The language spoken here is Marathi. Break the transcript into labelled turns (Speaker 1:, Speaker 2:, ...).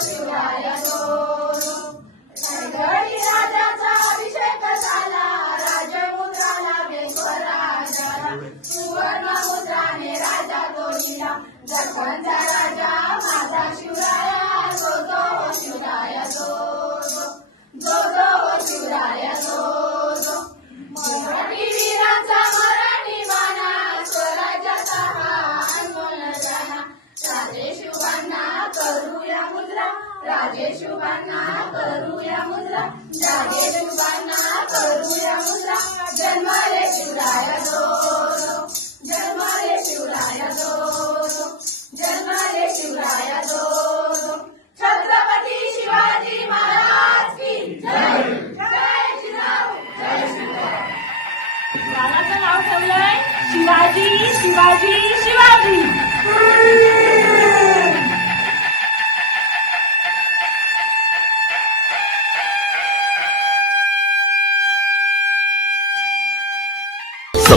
Speaker 1: Lord, you are शुभांना करूया मुद्रा. जागे शुभांना करूया मुद्रा. जन्मले शिवराय दोरो जन्मले शिवराय दोरो जन्मले शिवराय दोरो छत्रपती शिवाजी महाराज की जय. जय श्रीराम. जय श्रीराम.
Speaker 2: गाण्याचं नाव ठेवलंय. शिवाजी शिवाजी शिवाजी.